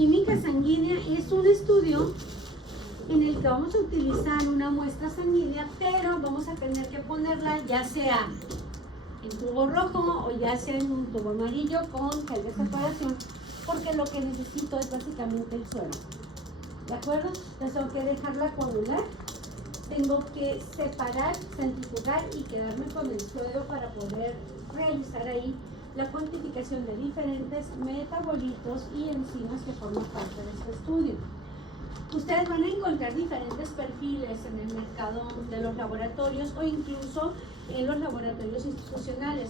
química sanguínea es un estudio en el que vamos a utilizar una muestra sanguínea, pero vamos a tener que ponerla ya sea en tubo rojo o ya sea en un tubo amarillo con gel de separación, porque lo que necesito es básicamente el suero. ¿De acuerdo? Entonces tengo que dejarla coagular, tengo que separar, centrifugar y quedarme con el suero para poder realizar ahí la cuantificación de diferentes metabolitos y enzimas que forman parte de este estudio. Ustedes van a encontrar diferentes perfiles en el mercado de los laboratorios o incluso en los laboratorios institucionales.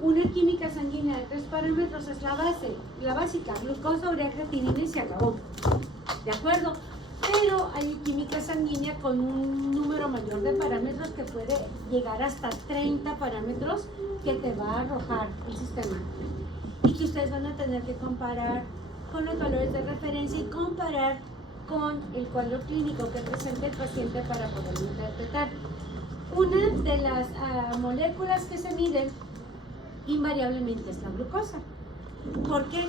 Una química sanguínea de 3 parámetros es la base, la básica, glucosa, urea, creatinina y se acabó. ¿De acuerdo? Pero hay química sanguínea con un número mayor de parámetros que puede llegar hasta 30 parámetros que te va a arrojar el sistema. Y que ustedes van a tener que comparar con los valores de referencia y comparar con el cuadro clínico que presenta el paciente para poder interpretar. Una de las moléculas que se miden invariablemente es la glucosa. ¿Por qué?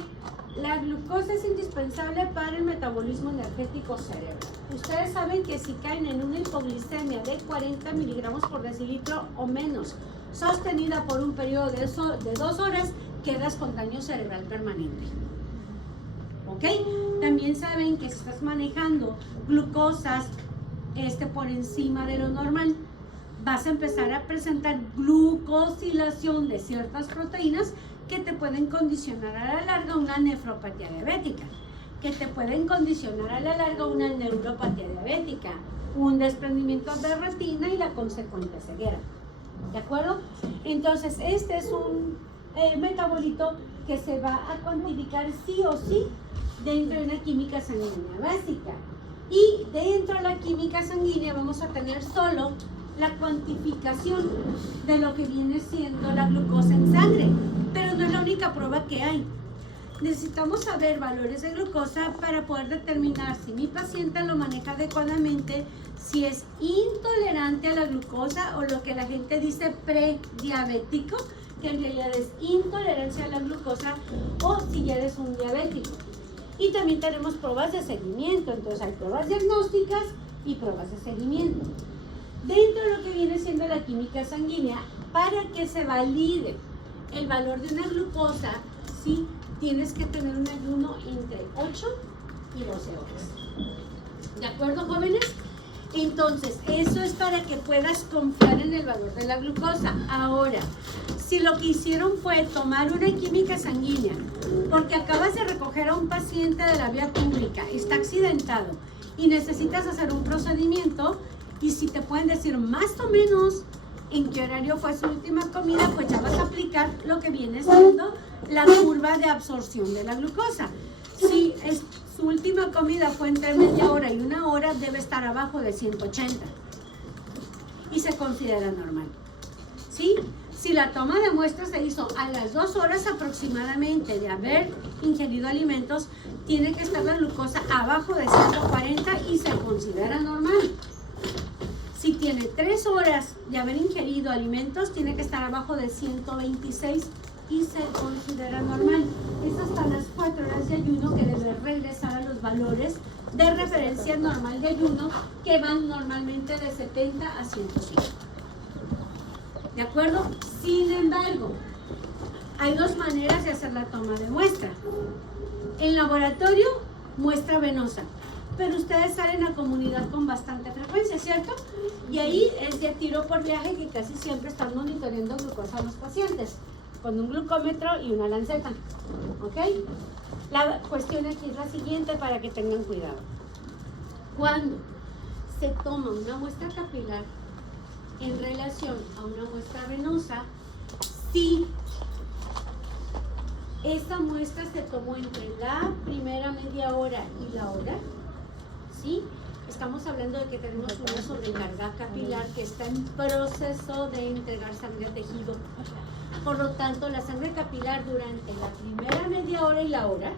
La glucosa es indispensable para el metabolismo energético cerebral. Ustedes saben que si caen en una hipoglicemia de 40 miligramos por decilitro o menos, sostenida por un periodo de 2 horas, quedas con daño cerebral permanente. ¿Ok? También saben que si estás manejando glucosas por encima de lo normal, vas a empezar a presentar glucosilación de ciertas proteínas que te pueden condicionar a la larga una nefropatía diabética, que te pueden condicionar a la larga una neuropatía diabética, un desprendimiento de retina y la consecuente ceguera. ¿De acuerdo? Entonces, este es un metabolito que se va a cuantificar sí o sí dentro de una química sanguínea básica. Y dentro de la química sanguínea vamos a tener solo la cuantificación de lo que viene siendo la glucosa en sangre, pero no es la única prueba que hay. Necesitamos saber valores de glucosa para poder determinar si mi paciente lo maneja adecuadamente, si es intolerante a la glucosa o lo que la gente dice prediabético, que en realidad es intolerancia a la glucosa, o si ya eres un diabético. Y también tenemos pruebas de seguimiento, entonces hay pruebas diagnósticas y pruebas de seguimiento. Dentro de lo que viene siendo la química sanguínea, para que se valide el valor de una glucosa, ¿sí? Tienes que tener un ayuno entre 8 y 12 horas. ¿De acuerdo, jóvenes? Entonces, eso es para que puedas confiar en el valor de la glucosa. Ahora, si lo que hicieron fue tomar una química sanguínea, porque acabas de recoger a un paciente de la vía pública, está accidentado y necesitas hacer un procedimiento, y si te pueden decir más o menos en qué horario fue su última comida, pues ya vas a aplicar lo que viene siendo la curva de absorción de la glucosa. Si su última comida fue entre media hora y 1 hora, debe estar abajo de 180 y se considera normal. ¿Sí? Si la toma de muestras se hizo a las 2 horas aproximadamente de haber ingerido alimentos, tiene que estar la glucosa abajo de 140 y se considera normal. Si tiene 3 horas de haber ingerido alimentos, tiene que estar abajo de 126 y se considera normal. Es hasta las 4 horas de ayuno que debe regresar a los valores de referencia normal de ayuno, que van normalmente de 70 a 105. ¿De acuerdo? Sin embargo, hay 2 maneras de hacer la toma de muestra. En laboratorio, muestra venosa. Pero ustedes salen a comunidad con bastante frecuencia, ¿cierto? Y ahí es de tiro por viaje, que casi siempre están monitoreando glucosa a los pacientes, con un glucómetro y una lanceta, ¿ok? La cuestión aquí es la siguiente para que tengan cuidado. Cuando se toma una muestra capilar en relación a una muestra venosa, si esta muestra se tomó entre la primera media hora y la hora, ¿sí? Estamos hablando de que tenemos una sobrecarga capilar que está en proceso de entregar sangre a tejido. Por lo tanto, la sangre capilar durante la primera media hora y la hora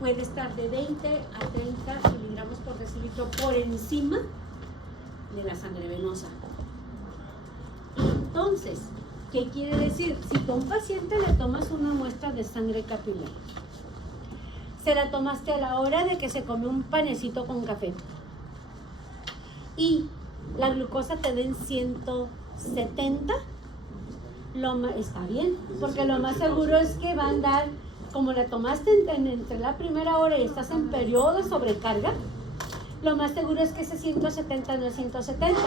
puede estar de 20 a 30 miligramos por decilitro por encima de la sangre venosa. Entonces, ¿qué quiere decir? Si tú a un paciente le tomas una muestra de sangre capilar, se la tomaste a la hora de que se come un panecito con café. Y la glucosa te den 170, está bien, porque lo más seguro es que va a andar, como la tomaste entre la primera hora y estás en periodo de sobrecarga, lo más seguro es que ese 170 no es 170,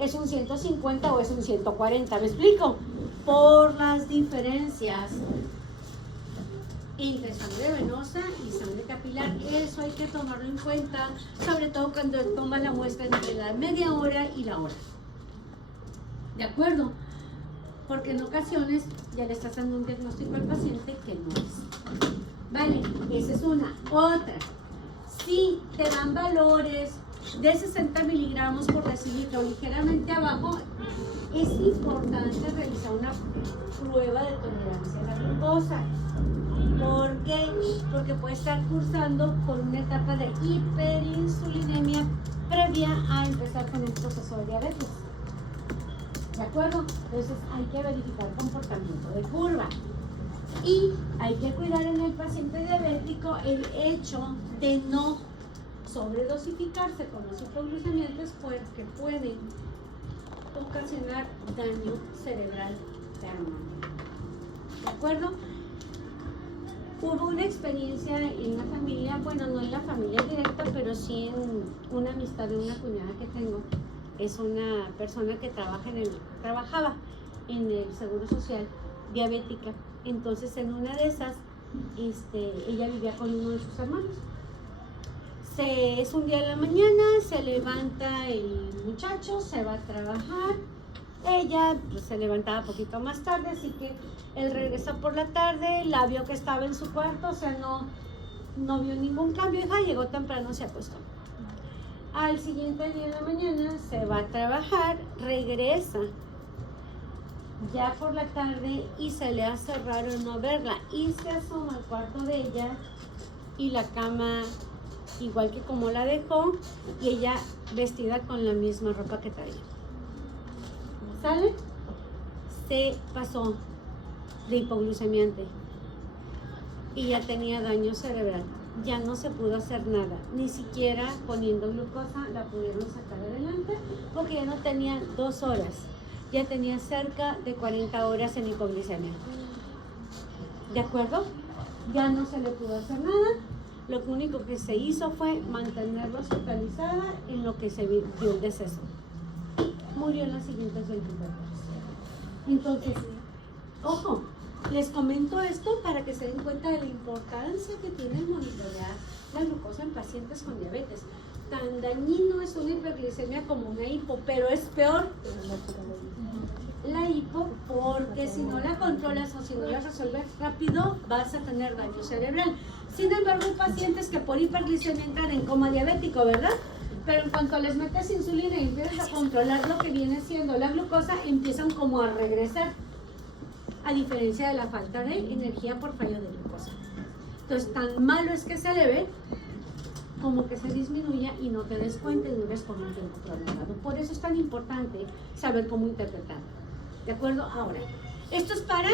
es un 150 o es un 140, ¿me explico? Por las diferencias entre sangre venosa y sangre capilar, eso hay que tomarlo en cuenta, sobre todo cuando tomas la muestra entre la media hora y la hora. ¿De acuerdo? Porque en ocasiones ya le estás dando un diagnóstico al paciente que no es. Vale, esa es una. Otra, si te dan valores de 60 miligramos por decilitro ligeramente abajo, es importante realizar una prueba de tolerancia a la glucosa. ¿Por qué? Porque puede estar cursando por una etapa de hiperinsulinemia previa a empezar con un proceso de diabetes. ¿De acuerdo? Entonces hay que verificar comportamiento de curva. Y hay que cuidar en el paciente diabético el hecho de no sobredosificarse con los hipoglucemiantes porque pueden ocasionar daño cerebral permanente. ¿De acuerdo? Hubo una experiencia en una familia, bueno, no en la familia directa, pero sí en una amistad de una cuñada que tengo. Es una persona que trabajaba en el Seguro Social, diabética. Entonces, en una de esas, ella vivía con uno de sus hermanos. Es un día de la mañana, se levanta el muchacho, se va a trabajar. Ella pues, se levantaba un poquito más tarde, así que él regresa por la tarde, la vio que estaba en su cuarto, o sea, no vio ningún cambio, llegó temprano, se acostó. Al siguiente día de la mañana se va a trabajar, regresa ya por la tarde y se le hace raro no verla y se asoma al cuarto de ella y la cama igual que como la dejó y ella vestida con la misma ropa que traía. ¿Sale? Se pasó de hipoglucemiante y ya tenía daño cerebral. Ya no se pudo hacer nada, ni siquiera poniendo glucosa la pudieron sacar adelante porque ya no tenía 2 horas, ya tenía cerca de 40 horas en hipoglucemia. ¿De acuerdo? Ya no se le pudo hacer nada, lo único que se hizo fue mantenerla hospitalizada en lo que se dio el deceso. Murió en las siguientes 24 horas. Entonces, ojo, les comento esto para que se den cuenta de la importancia que tiene monitorear la glucosa en pacientes con diabetes. Tan dañino es una hiperglicemia como una hipo, pero es peor la hipo porque si no la controlas o si no la resuelves rápido vas a tener daño cerebral. Sin embargo, hay pacientes que por hiperglicemia entran en coma diabético, ¿verdad? Pero en cuanto les metes insulina y empiezas a controlar lo que viene siendo la glucosa, empiezan como a regresar, a diferencia de la falta de energía por fallo de glucosa. Entonces, tan malo es que se eleve como que se disminuya y no te des cuenta y dures por un tiempo prolongado. Por eso es tan importante saber cómo interpretarlo. ¿De acuerdo? Ahora, esto es para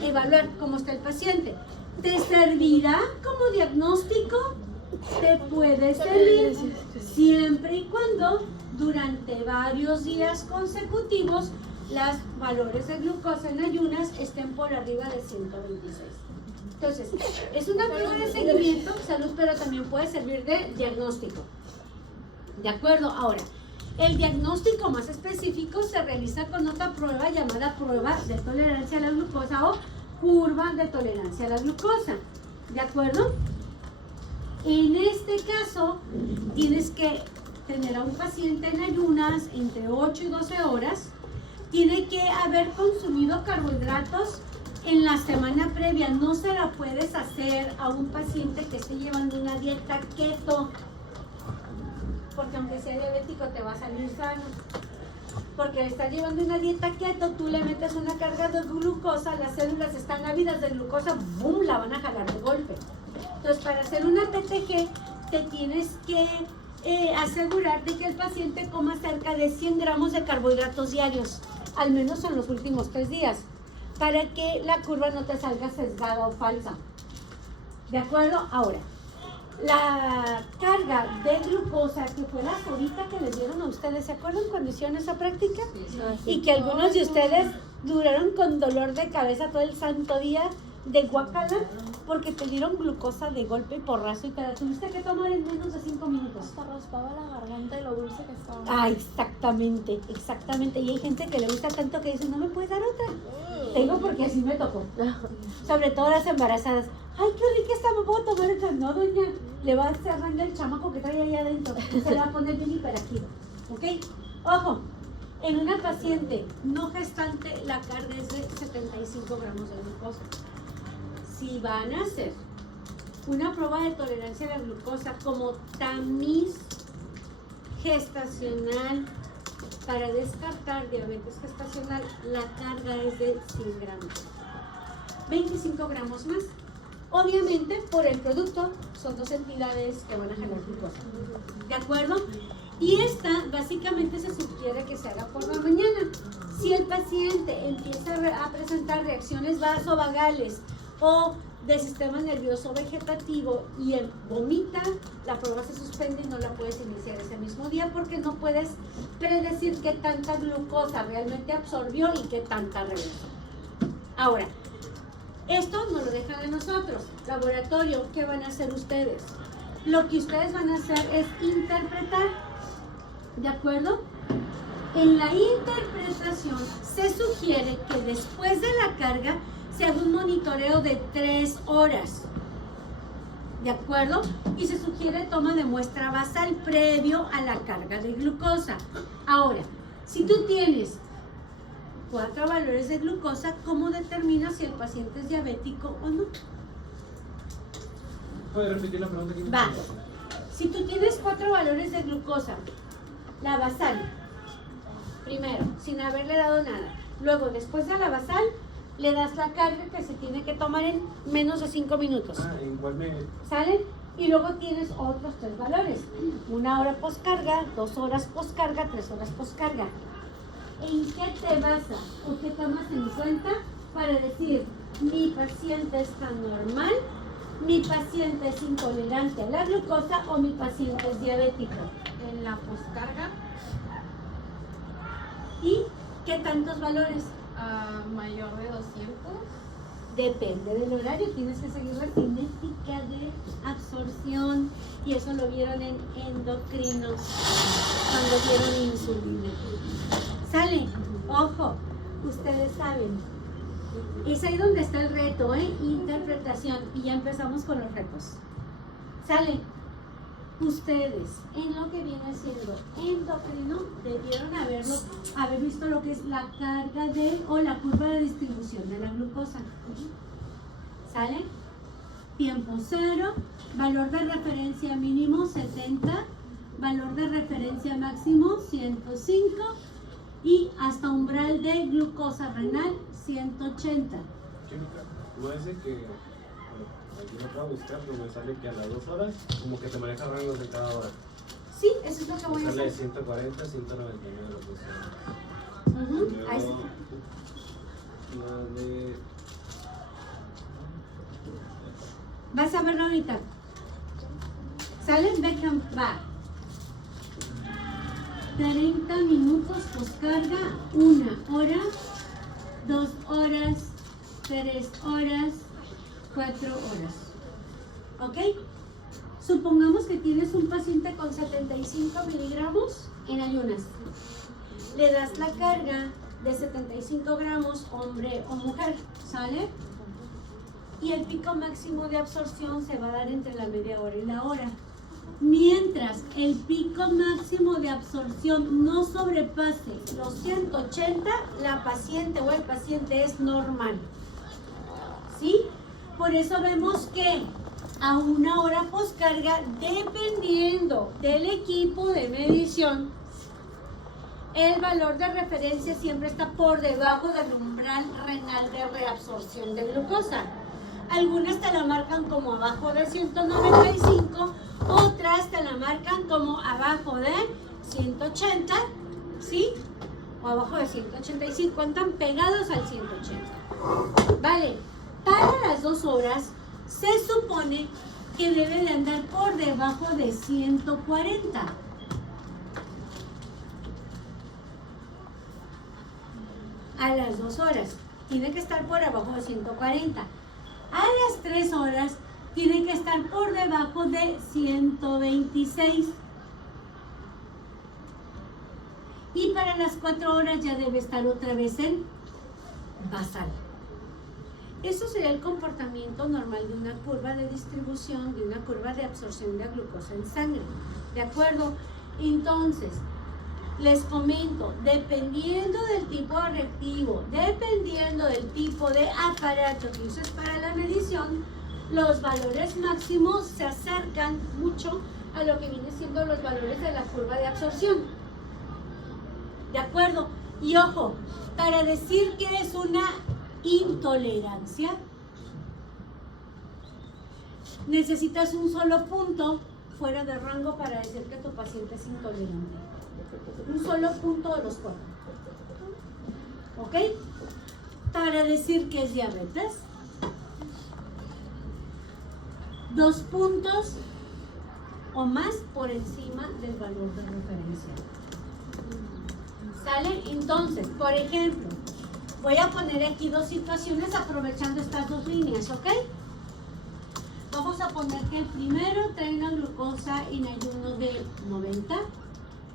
evaluar cómo está el paciente. ¿Te servirá como diagnóstico? Te puede servir siempre y cuando durante varios días consecutivos los valores de glucosa en ayunas estén por arriba de 126. Entonces, es una prueba de seguimiento, salud, pero también puede servir de diagnóstico. ¿De acuerdo? Ahora, el diagnóstico más específico se realiza con otra prueba llamada prueba de tolerancia a la glucosa o curva de tolerancia a la glucosa. ¿De acuerdo? En este caso, tienes que tener a un paciente en ayunas entre 8 y 12 horas. Tiene que haber consumido carbohidratos en la semana previa. No se la puedes hacer a un paciente que esté llevando una dieta keto, porque aunque sea diabético te va a salir sano. Porque está llevando una dieta keto, tú le metes una carga de glucosa, las células están ávidas de glucosa, ¡boom!, la van a jalar de golpe. Entonces, para hacer una PTG, te tienes que asegurar de que el paciente coma cerca de 100 gramos de carbohidratos diarios, al menos en los últimos 3 días, para que la curva no te salga sesgada o falsa. ¿De acuerdo? Ahora, la carga de glucosa, que fue la ahorita que les dieron a ustedes, ¿se acuerdan cuando hicieron esa práctica? Y que algunos de ustedes duraron con dolor de cabeza todo el santo día de guacala porque te dieron glucosa de golpe y porrazo y te la tuviste que tomar en menos de 5 minutos. Hasta raspaba la garganta de lo dulce que estaba. Ah, exactamente, exactamente. Y hay gente que le gusta tanto que dice, no me puedes dar otra. Te digo porque así me tocó. Sobre todo las embarazadas. Ay, qué rica esta, me puedo tomar esta. No, doña, le va a cerrar el chamaco que trae ahí adentro. Se le va a poner bien hiperactivo. ¿Ok? Ojo, en una paciente no gestante la carga es de 75 gramos de glucosa. Si van a hacer una prueba de tolerancia a la glucosa como tamiz gestacional para descartar diabetes gestacional, la carga es de 100 gramos. 25 gramos más. Obviamente, por el producto, son 2 entidades que van a generar glucosa. ¿De acuerdo? Y esta, básicamente, se sugiere que se haga por la mañana. Si el paciente empieza a presentar reacciones vasovagales o del sistema nervioso vegetativo y él vomita, la prueba se suspende y no la puedes iniciar ese mismo día porque no puedes predecir qué tanta glucosa realmente absorbió y qué tanta regresó. Ahora, esto nos lo dejan a nosotros. Laboratorio, ¿qué van a hacer ustedes? Lo que ustedes van a hacer es interpretar, ¿de acuerdo? En la interpretación se sugiere que después de la carga se haga un monitoreo de 3 horas, ¿de acuerdo? Y se sugiere toma de muestra basal previo a la carga de glucosa. Ahora, si tú tienes 4 valores de glucosa, ¿cómo determinas si el paciente es diabético o no? ¿Puede repetir la pregunta? Va. Si tú tienes 4 valores de glucosa, la basal, primero, sin haberle dado nada. Luego, después de la basal, le das la carga que se tiene que tomar en menos de 5 minutos. Ah, igual me... ¿Salen? Y luego tienes otros 3 valores. 1 hora poscarga, 2 horas poscarga, 3 horas poscarga. ¿En qué te basas o qué tomas en cuenta para decir mi paciente está normal, mi paciente es intolerante a la glucosa o mi paciente es diabético? En la poscarga, ¿Y qué tantos valores? mayor de 200. Depende del horario, tienes que seguir la cinética de absorción y eso lo vieron en endocrinos cuando dieron insulina. ¿Sale? Ojo, ustedes saben. Es ahí donde está el reto, interpretación, y ya empezamos con los retos. ¿Sale? Ustedes, en lo que viene siendo endocrino, debieron haber visto lo que es la carga o la curva de distribución de la glucosa. ¿Sale? Tiempo 0, valor de referencia mínimo 70, valor de referencia máximo 105 y hasta umbral de glucosa renal 180. No es de que... Aquí lo acabo de buscar, pero me sale que a las 2 horas, como que te maneja rangos de cada hora. Sí, eso es lo que voy a Sale de hacer. 140 a 199 la posición. Ujú, ahí está. La de... Vas a verlo ahorita. ¿Sale? Beckham va. 30 minutos poscarga, 1 hora, 2 horas, 3 horas, 4 horas. ¿Ok? Supongamos que tienes un paciente con 75 miligramos en ayunas. Le das la carga de 75 gramos, hombre o mujer, ¿sale? Y el pico máximo de absorción se va a dar entre la media hora y la hora. Mientras el pico máximo de absorción no sobrepase los 180, la paciente o el paciente es normal. ¿Sí? Por eso vemos que a 1 hora poscarga, dependiendo del equipo de medición, el valor de referencia siempre está por debajo del umbral renal de reabsorción de glucosa. Algunas te la marcan como abajo de 195, otras te la marcan como abajo de 180, ¿sí? O abajo de 185, están pegados al 180. Vale, para las 2 horas se supone que debe de andar por debajo de 140. A las 2 horas tiene que estar por abajo de 140. A las 3 horas tiene que estar por debajo de 126. Y para las 4 horas ya debe estar otra vez en basal. Eso sería el comportamiento normal de una curva de distribución, de una curva de absorción de glucosa en sangre. ¿De acuerdo? Entonces, les comento, dependiendo del tipo de reactivo, dependiendo del tipo de aparato que uses para la medición, los valores máximos se acercan mucho a lo que viene siendo los valores de la curva de absorción. ¿De acuerdo? Y ojo, para decir que es una intolerancia, necesitas un solo punto fuera de rango para decir que tu paciente es intolerante. Un solo punto de los 4. ¿Ok? Para decir que es diabetes, 2 puntos o más por encima del valor de referencia. ¿Sale? Entonces, por ejemplo, voy a poner aquí 2 situaciones aprovechando estas 2 líneas, ¿ok? Vamos a poner que el primero trae una glucosa en ayuno de 90,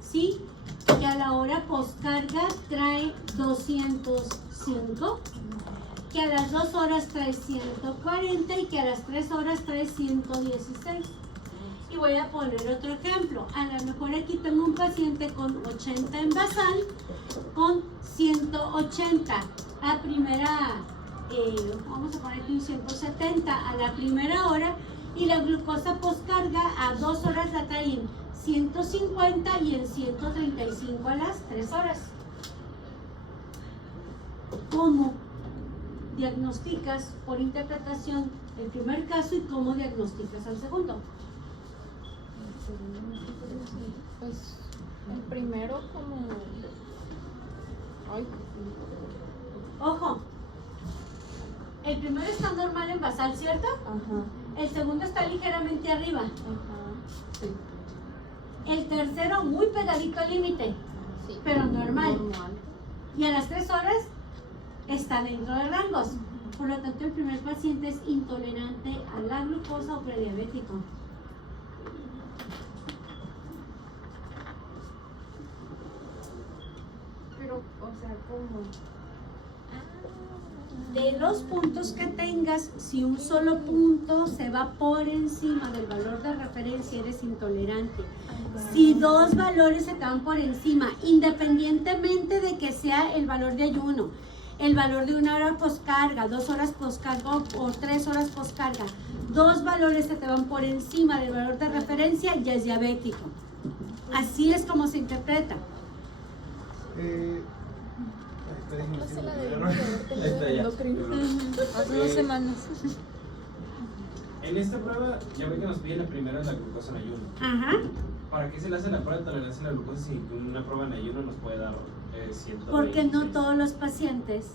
¿sí? Que a la hora postcarga trae 205, que a las 2 horas trae 140 y que a las 3 horas trae 116. Y voy a poner otro ejemplo. A lo mejor aquí tengo un paciente con 80 en basal, con 180 a primera, vamos a poner aquí un 170 a la primera hora, y la glucosa postcarga a 2 horas la traen 150 y en 135 a las 3 horas. ¿Cómo diagnosticas por interpretación el primer caso y cómo diagnosticas al segundo? Pues el primero como... Ay, Ojo, el primero está normal en basal, ¿cierto? ajá, El segundo está ligeramente arriba. ajá, sí, El tercero muy pegadito al límite, sí. pero normal. Normal. Y a las 3 horas está dentro de rangos. Por lo tanto, el primer paciente es intolerante a la glucosa o prediabético. Pero, o sea, ¿cómo? De los puntos que tengas, si un solo punto se va por encima del valor de referencia, eres intolerante. Si 2 valores se te van por encima, independientemente de que sea el valor de ayuno, el valor de 1 hora postcarga, 2 horas postcarga o 3 horas postcarga, 2 valores se te van por encima del valor de referencia, ya es diabético. Así es como se interpreta. Se la de Está ya. hace 2 semanas. En esta prueba, ya ven que nos piden la primera la glucosa en ayuno. Ajá. ¿Para qué se le hace la prueba de tolerancia a la glucosa si una prueba en ayuno nos puede dar 120? Porque no todos los pacientes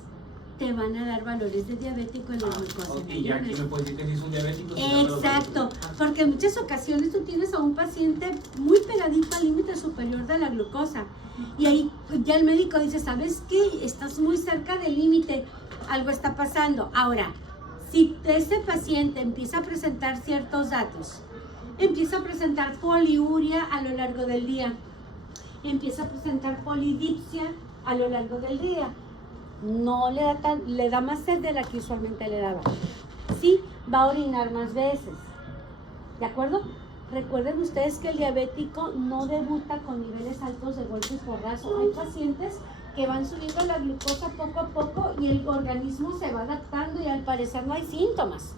te van a dar valores de diabético en la glucosa. Ok, ya aquí me puedes decir que si es un diabético. si no me lo- Exacto, porque en muchas ocasiones tú tienes a un paciente muy pegadito al límite superior de la glucosa y ahí ya el médico dice, ¿sabes qué? Estás muy cerca del límite, algo está pasando. Ahora, si ese paciente empieza a presentar ciertos datos, empieza a presentar poliuria a lo largo del día, empieza a presentar polidipsia a lo largo del día, no le da le da más sed de la que usualmente le daba. Sí, va a orinar más veces. ¿De acuerdo? Recuerden ustedes que el diabético no debuta con niveles altos de golpe y porrazo. Hay pacientes que van subiendo la glucosa poco a poco y el organismo se va adaptando y al parecer no hay síntomas.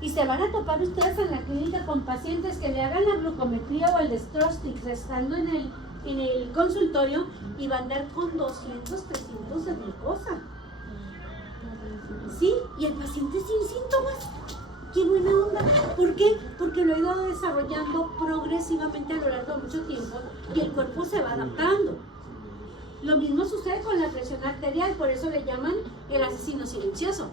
Y se van a topar ustedes en la clínica con pacientes que le hagan la glucometría o el dextrostic estando en el consultorio y van a andar con 200, 300 de glucosa. Sí, y el paciente sin síntomas. ¡Qué buena onda! ¿Por qué? Porque lo he ido desarrollando progresivamente a lo largo de mucho tiempo y el cuerpo se va adaptando. Lo mismo sucede con la presión arterial, por eso le llaman el asesino silencioso.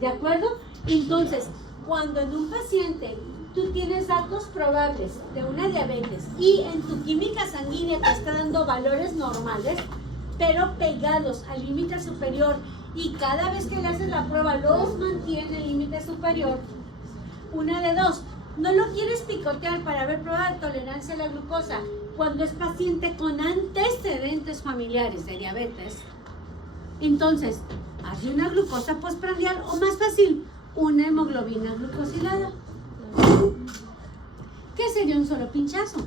¿De acuerdo? Entonces, cuando en un paciente tú tienes datos probables de una diabetes y en tu química sanguínea te está dando valores normales, pero pegados al límite superior, y cada vez que le haces la prueba los mantiene el límite superior, una de dos, no lo quieres picotear para ver prueba de tolerancia a la glucosa cuando es paciente con antecedentes familiares de diabetes. Entonces, hazle una glucosa postprandial o más fácil, una hemoglobina glucosilada. ¿Qué sería un solo pinchazo?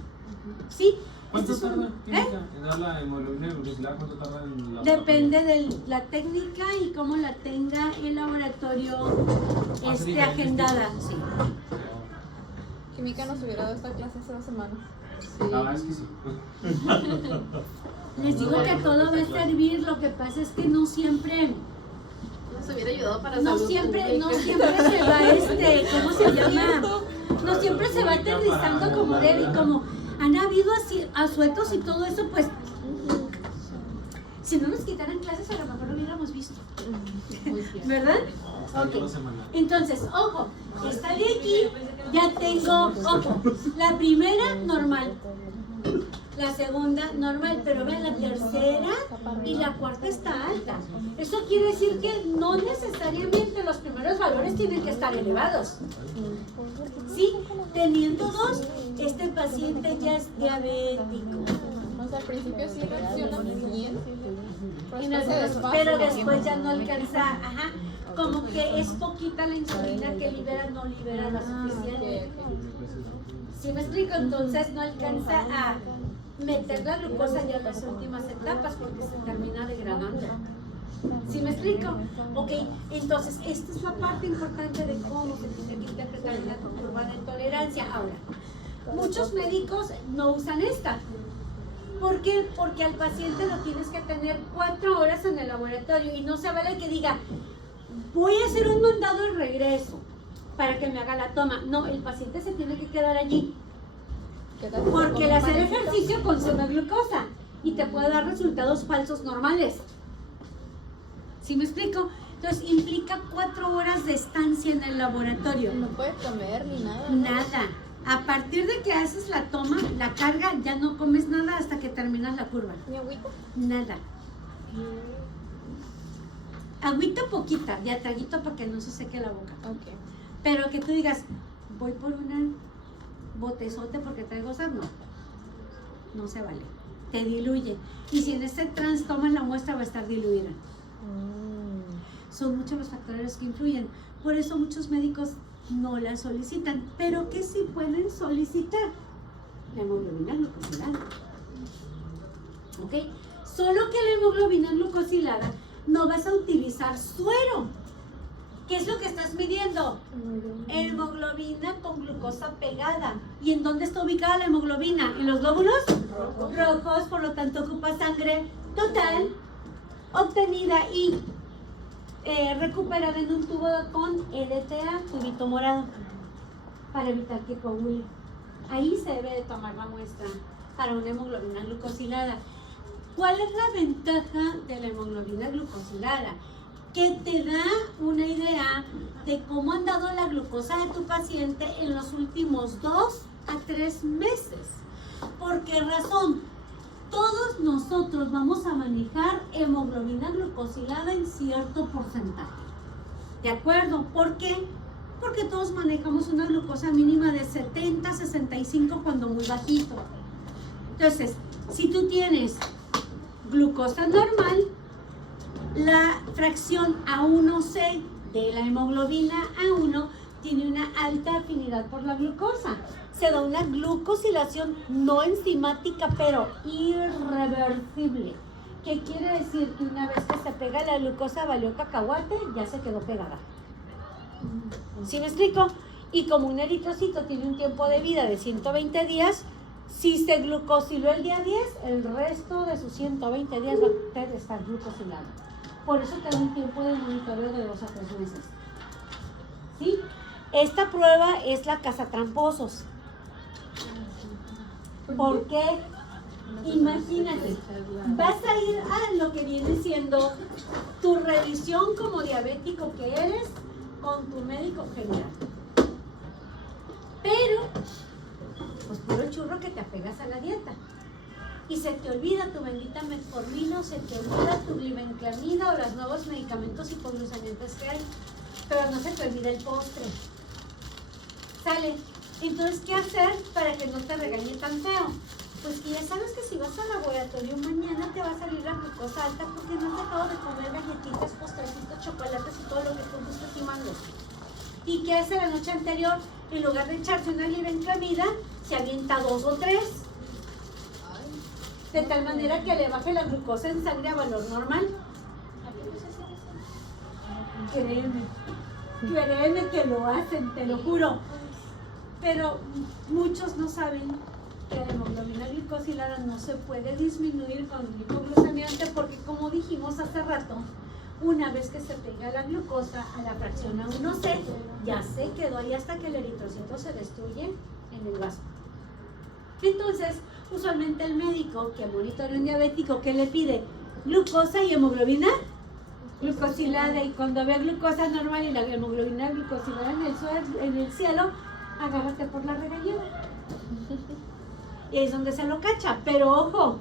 ¿Sí? ¿Cuánto Este es tarda un- en dar la hemoglobina glucosilada? ¿Cuánto tarda en la Depende de la técnica y cómo la tenga el laboratorio agendada. Sí. Química nos hubiera dado esta clase hace 2 semanas. La verdad es que sí. Les digo que todo va a servir, lo que pasa es que no siempre Nos hubiera ayudado para no salud siempre se pública. va ¿cómo se llama? No siempre se va aterrizando como debe, y como han habido así asuetos y todo eso, pues si no nos quitaran clases a lo mejor lo hubiéramos visto, ¿verdad? Hasta Ok. 2 semanas. Entonces, ojo, está de aquí, ya tengo, ojo, la primera normal, la segunda normal, pero vean, la tercera y la cuarta está alta. Eso quiere decir que no necesariamente los primeros valores tienen que estar elevados. Sí, teniendo 2, este paciente ya es diabético. O sea, al principio sí reacciona bien, Pero después ya no alcanza, ajá, como que es poquita la insulina que libera, no libera la suficiente. ¿Sí me explico? Entonces no alcanza a meter la glucosa ya en las últimas etapas porque se termina degradando. ¿Sí me explico? Ok, entonces esta es la parte importante de cómo se tiene que interpretar la curva de tolerancia. Ahora, muchos médicos no usan esta. ¿Por qué? Porque al paciente lo tienes que tener 4 horas en el laboratorio y no se vale que diga, voy a hacer un mandado de regreso para que me haga la toma. No, el paciente se tiene que quedar allí. Porque el hacer ejercicio consume glucosa y te puede dar resultados falsos normales. ¿Sí me explico? Entonces implica 4 horas de estancia en el laboratorio. No puedes comer ni nada. Nada. A partir de que haces la toma, la carga, ya no comes nada hasta que terminas la curva. ¿Ni agüita? Nada. Agüita poquita, de a traguito para que no se seque la boca. Ok. Pero que tú digas, voy por una botezote porque traigo sed, no se vale. Te diluye. Y si en ese trans tomas la muestra, va a estar diluida. Son muchos los factores que influyen. Por eso muchos médicos no la solicitan. Pero que sí pueden solicitar la hemoglobina glucosilada. ¿Ok? Solo que la hemoglobina glucosilada no vas a utilizar suero. ¿Qué es lo que estás midiendo? Hemoglobina con glucosa pegada. ¿Y en dónde está ubicada la hemoglobina? ¿En los glóbulos rojos? Por lo tanto ocupa sangre total obtenida y recuperada en un tubo con EDTA, tubito morado, para evitar que coagule. Ahí se debe de tomar la muestra para una hemoglobina glucosilada. ¿Cuál es la ventaja de la hemoglobina glucosilada? Que te da una idea de cómo ha andado la glucosa de tu paciente en los últimos 2 a 3 meses. ¿Por qué razón? Todos nosotros vamos a manejar hemoglobina glucosilada en cierto porcentaje. ¿De acuerdo? ¿Por qué? Porque todos manejamos una glucosa mínima de 70, 65 cuando muy bajito. Entonces, si tú tienes glucosa normal, la fracción A1C de la hemoglobina A1 tiene una alta afinidad por la glucosa. Se da una glucosilación no enzimática, pero irreversible. ¿Qué quiere decir? Que una vez que se pega la glucosa, valió cacahuate, ya se quedó pegada. ¿Sí me explico? Y como un eritrocito tiene un tiempo de vida de 120 días, si se glucosiló el día 10, el resto de sus 120 días va a estar glucosilado. Por eso te da un tiempo de monitoreo de 2 a 3 meses. ¿Sí? Esta prueba es la cazatramposos. ¿Por qué? Imagínate, vas a ir a lo que viene siendo tu revisión como diabético que eres con tu médico general. Pero, pues puro churro que te apegas a la dieta. Y se te olvida tu bendita metformina, o se te olvida tu glibenclamida o los nuevos medicamentos hipoglucemiantes que hay. Pero no se te olvida el postre. ¿Sale? Entonces, ¿qué hacer para que no te regañe tan feo? Pues que ya sabes que si vas al laboratorio mañana te va a salir la glucosa alta porque no has dejado de comer galletitas, postrecitos, chocolates y todo lo que tú gustes y mandes. ¿Y qué hace la noche anterior? En lugar de echarse una glibenclamida, se avienta 2 o 3. De tal manera que le baje la glucosa en sangre a valor normal. Créeme que lo hacen, te lo juro. Pero muchos no saben que la hemoglobina glicosilada no se puede disminuir con hipoglucemiante porque, como dijimos hace rato, una vez que se pega la glucosa a la fracción A1C, ya se quedó ahí hasta que el eritrocito se destruye en el vaso. Entonces, usualmente el médico que monitorea un diabético, ¿qué le pide? Glucosa y hemoglobina glucosilada, y cuando ve glucosa normal y la hemoglobina glucosilada en el cielo, agárrate por la regañera. Y ahí es donde se lo cacha. Pero ojo,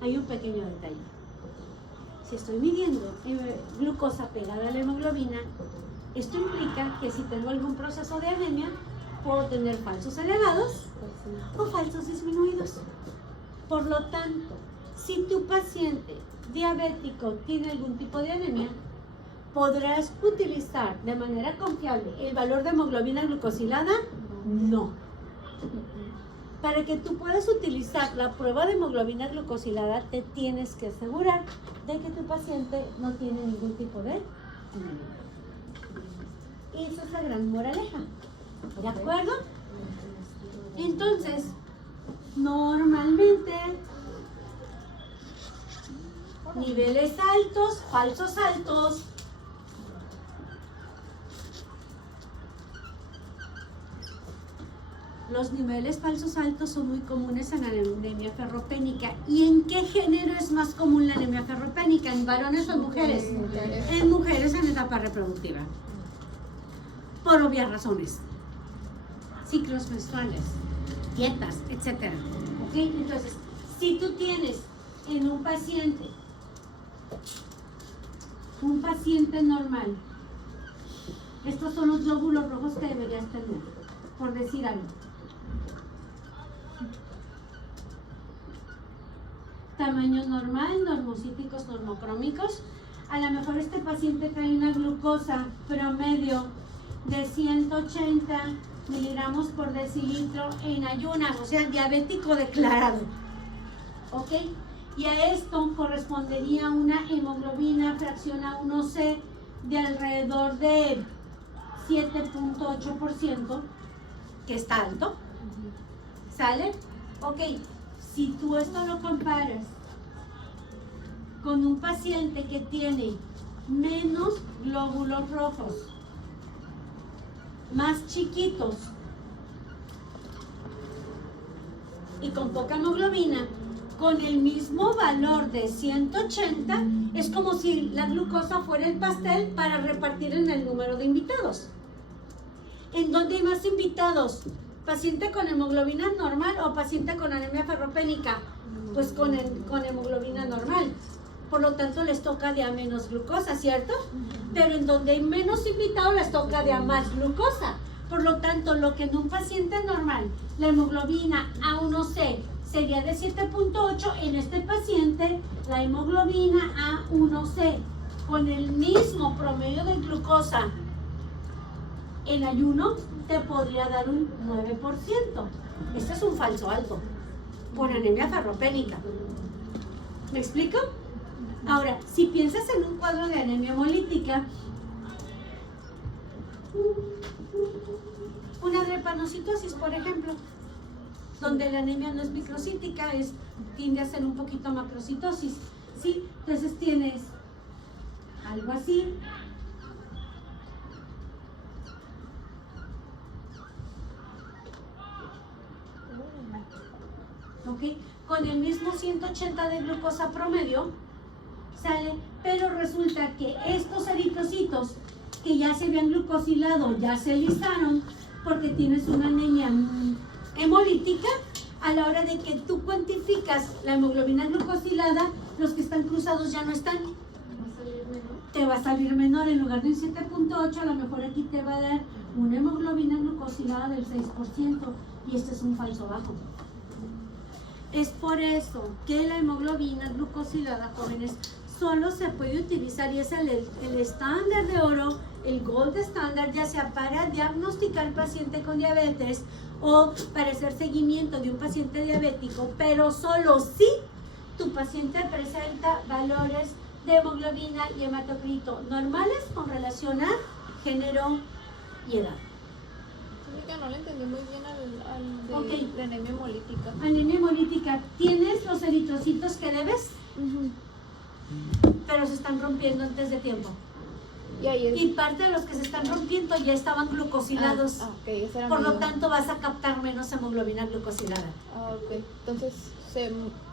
hay un pequeño detalle. Si estoy midiendo glucosa pegada a la hemoglobina, esto implica que si tengo algún proceso de anemia, puedo tener falsos elevados o falsos disminuidos. Por lo tanto, si tu paciente diabético tiene algún tipo de anemia, ¿podrás utilizar de manera confiable el valor de hemoglobina glucosilada? No. Para que tú puedas utilizar la prueba de hemoglobina glucosilada, te tienes que asegurar de que tu paciente no tiene ningún tipo de anemia. Esa es la gran moraleja. ¿De acuerdo? Entonces, normalmente, niveles altos, falsos altos. Los niveles falsos altos son muy comunes en la anemia ferropénica. ¿Y en qué género es más común la anemia ferropénica? ¿En varones o en mujeres? En mujeres en etapa reproductiva. Por obvias razones. Ciclos menstruales, dietas, etc. ¿Ok? Entonces, si tú tienes en un paciente normal, estos son los glóbulos rojos que deberías tener, por decir algo. Tamaño normal, normocíticos, normocrómicos. A lo mejor este paciente trae una glucosa promedio de 180 miligramos por decilitro en ayunas, o sea, diabético declarado. ¿Ok? Y a esto correspondería una hemoglobina fracción A1C de alrededor de 7.8%, que está alto. ¿Sale? Ok, si tú esto lo comparas con un paciente que tiene menos glóbulos rojos, más chiquitos y con poca hemoglobina, con el mismo valor de 180, es como si la glucosa fuera el pastel para repartir en el número de invitados. ¿En dónde hay más invitados? ¿Paciente con hemoglobina normal o paciente con anemia ferropénica? Pues con hemoglobina normal. Por lo tanto, les toca de a menos glucosa, ¿cierto? Pero en donde hay menos invitados, les toca de a más glucosa. Por lo tanto, lo que en un paciente normal, la hemoglobina A1C sería de 7.8, en este paciente, la hemoglobina A1C, con el mismo promedio de glucosa en ayuno, te podría dar un 9%. Este es un falso alto, por anemia ferropénica. ¿Me explico? Ahora, si piensas en un cuadro de anemia hemolítica, una drepanocitosis, por ejemplo, donde la anemia no es microcítica, tiende a ser un poquito macrocitosis, ¿sí? Entonces tienes algo así. ¿Ok? Con el mismo 180 de glucosa promedio, ¿sale? Pero resulta que estos eritrocitos que ya se habían glucosilado, ya se listaron, porque tienes una anemia hemolítica, a la hora de que tú cuantificas la hemoglobina glucosilada, los que están cruzados ya no están. Va a salir menor. Te va a salir menor, en lugar de un 7.8, a lo mejor aquí te va a dar una hemoglobina glucosilada del 6%, y este es un falso bajo. Es por eso que la hemoglobina glucosilada, jóvenes, solo se puede utilizar, y es el estándar de oro, el gold standard, ya sea para diagnosticar paciente con diabetes o para hacer seguimiento de un paciente diabético, pero solo si tu paciente presenta valores de hemoglobina y hematocrito normales con relación a género y edad. Única, no le entendí muy bien al de Ok. la anemia hemolítica. Anemia hemolítica, tienes los eritrocitos que debes, pero se están rompiendo antes de tiempo. Y ahí es. Y parte de los que se están rompiendo ya estaban glucosilados. Ok, esa era Por mi lo duda. tanto, vas a captar menos hemoglobina glucosilada. Ok, entonces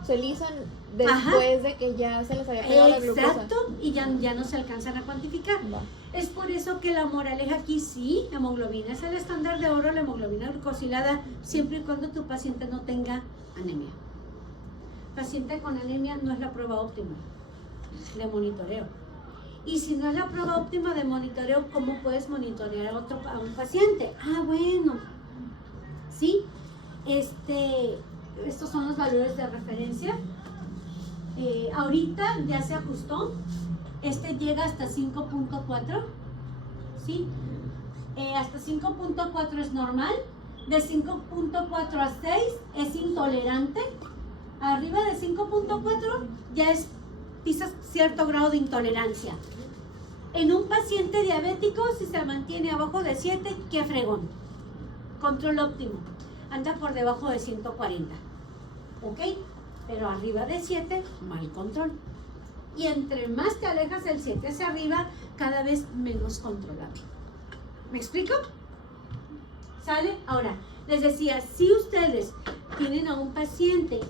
se lisan después de que ya se les había pegado la glucosa. Exacto, y ya no se alcanzan a cuantificar. Va. Es por eso que la moraleja aquí sí, hemoglobina es el estándar de oro, la hemoglobina glucosilada, siempre y cuando tu paciente no tenga anemia. Paciente con anemia no es la prueba óptima de monitoreo. Y si no es la prueba óptima de monitoreo, ¿cómo puedes monitorear a un paciente? Ah, bueno, sí, estos son los valores de referencia. Ahorita ya se ajustó, llega hasta 5.4, ¿sí? Hasta 5.4 es normal, de 5.4 a 6 es intolerante, arriba de 5.4 ya pisas cierto grado de intolerancia. En un paciente diabético, si se mantiene abajo de 7, qué fregón, control óptimo, anda por debajo de 140, ¿ok? Pero arriba de 7, mal control. Y entre más te alejas del 7 hacia arriba, cada vez menos controlable. ¿Me explico? ¿Sale? Ahora, les decía, si ustedes tienen a un paciente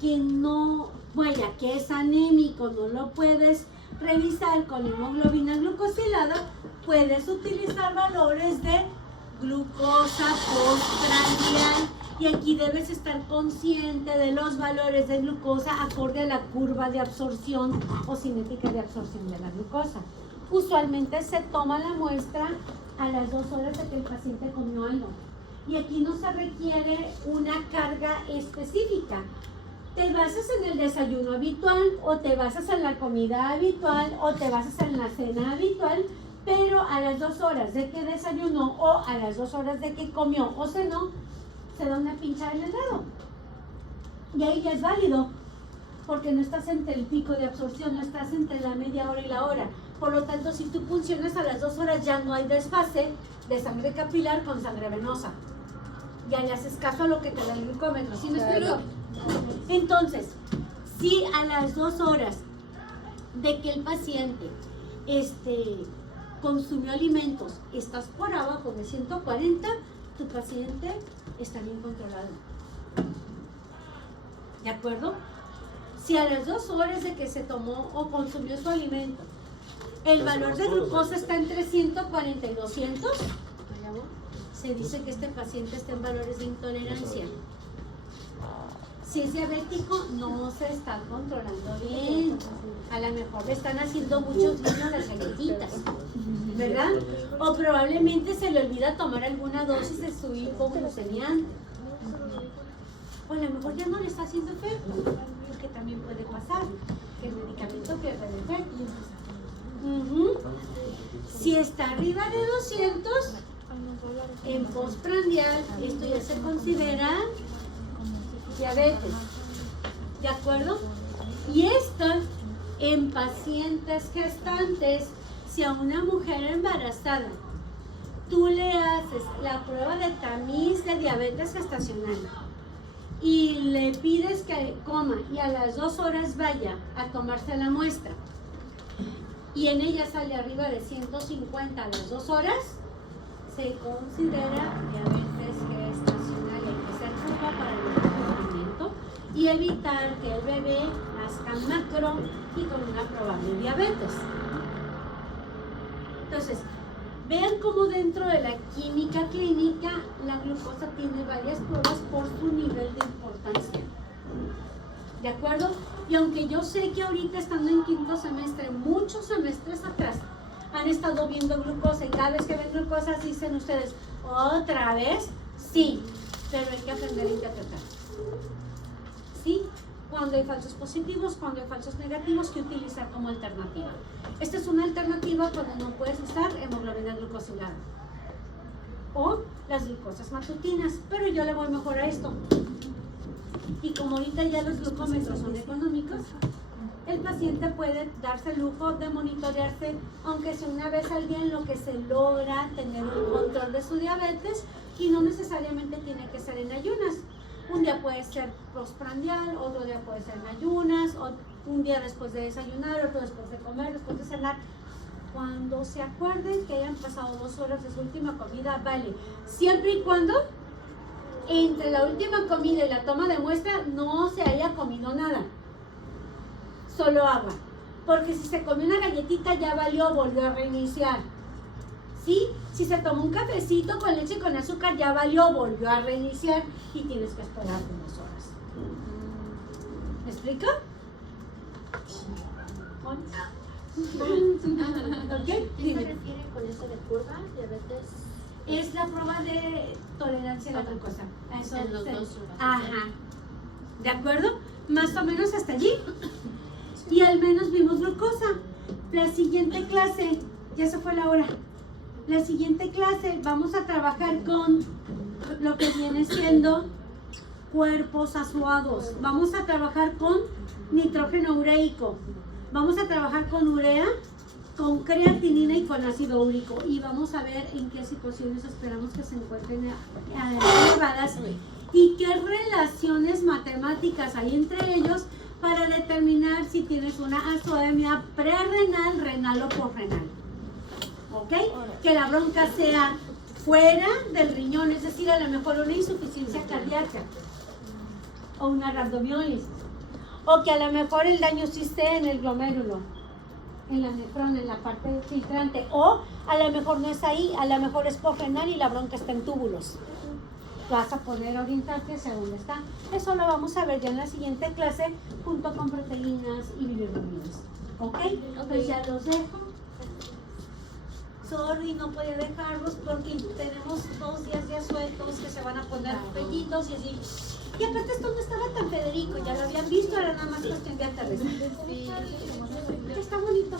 que no, vaya, que es anémico, no lo puedes revisar con hemoglobina glucosilada, puedes utilizar valores de glucosa postprandial. Y aquí debes estar consciente de los valores de glucosa acorde a la curva de absorción o cinética de absorción de la glucosa. Usualmente se toma la muestra a las 2 horas de que el paciente comió algo. Y aquí no se requiere una carga específica. Te basas en el desayuno habitual, o te basas en la comida habitual, o te basas en la cena habitual, pero a las 2 horas de que desayunó o a las 2 horas de que comió o cenó, se da una pincha en el dedo. Y ahí ya es válido, porque no estás entre el pico de absorción, no estás entre la media hora y la hora. Por lo tanto, si tú funcionas a las 2 horas, ya no hay desfase de sangre capilar con sangre venosa. Ya le haces caso a lo que te da el glucómetro, ¿sí me explico? Entonces, si a las 2 horas de que el paciente consumió alimentos, estás por abajo de 140, tu paciente está bien controlado. ¿De acuerdo? Si a las 2 horas de que se tomó o consumió su alimento, el valor de glucosa está entre 140 y 200, se dice que este paciente está en valores de intolerancia. Si es diabético, no se está controlando bien. A lo mejor le están haciendo muchos niños las galletitas, ¿verdad? O probablemente se le olvida tomar alguna dosis de su hipoglucemiante. O a lo mejor ya no le está haciendo efecto, porque también puede pasar que el medicamento pierde el efecto. Si está arriba de 200, en postprandial, esto ya se considera diabetes, ¿de acuerdo? Y esto en pacientes gestantes, si a una mujer embarazada tú le haces la prueba de tamiz de diabetes gestacional y le pides que coma y a las 2 horas vaya a tomarse la muestra y en ella sale arriba de 150 a las 2 horas, se considera diabetes gestacional. Hay que ser culpa para el descubrimiento y evitar que el bebé nazca macro y con una probable diabetes. Entonces, Vean cómo dentro de la química clínica la glucosa tiene varias pruebas por su nivel de importancia. ¿De acuerdo? Y aunque yo sé que ahorita estando en quinto semestre, muchos semestres atrás, han estado viendo glucosa y cada vez que ven glucosa dicen ustedes, ¿otra vez? Sí, pero hay que aprender a interpretar. ¿Sí? Cuando hay falsos positivos, cuando hay falsos negativos, que utilizar como alternativa. Esta es una alternativa cuando no puedes usar hemoglobina glucosilada o las glucosas matutinas, pero yo le voy mejor a esto. Y como ahorita ya los glucómetros son económicos, el paciente puede darse el lujo de monitorearse, aunque sea una vez al día, en lo que se logra tener un control de su diabetes, y no necesariamente tiene que ser en ayunas. Un día puede ser postprandial, otro día puede ser en ayunas, un día después de desayunar, otro después de comer, después de cenar. Cuando se acuerden que hayan pasado 2 horas de su última comida, vale. Siempre y cuando entre la última comida y la toma de muestra no se haya comido nada. Solo agua. Porque si se comió una galletita ya valió, volvió a reiniciar. ¿Sí? Si se tomó un cafecito con leche con azúcar ya valió, volvió a reiniciar y tienes que esperar unas horas. ¿Me explico? ¿Ok? ¿Qué se Dime. refiere con eso de curva? Diabetes Es la prueba de tolerancia a la glucosa. Eso en los se- dos. Ajá. ¿De acuerdo? Más o menos hasta allí. Y al menos vimos glucosa. La siguiente clase, ya se fue la hora. La siguiente clase vamos a trabajar con lo que viene siendo cuerpos azuados. Vamos a trabajar con nitrógeno ureico. Vamos a trabajar con urea, con creatinina y con ácido úrico. Y vamos a ver en qué situaciones esperamos que se encuentren elevadas y qué relaciones matemáticas hay entre ellos para determinar si tienes una azoemia prerrenal, renal o posrenal. ¿Ok? Que la bronca sea fuera del riñón, es decir, a lo mejor una insuficiencia cardíaca o una rhabdomiólisis. O que a lo mejor el daño sí esté en el glomérulo, en la nefrona, en la parte filtrante. O a lo mejor no es ahí, a lo mejor es posrenal y la bronca está en túbulos. Vas a poder orientarte hacia dónde está. Eso lo vamos a ver ya en la siguiente clase junto con proteínas y bilirrubinas. ¿Ok? Pues ya los dejo. Sorry, no podía dejarlos porque tenemos 2 días ya sueltos que se van a poner pellitos y así. Y aparte esto no estaba tan Federico, ya lo habían visto, era nada más cuestión de aterrizar. Sí. Está bonito.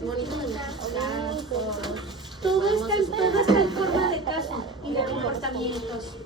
Bonito. Todo está en forma de casa y de comportamientos.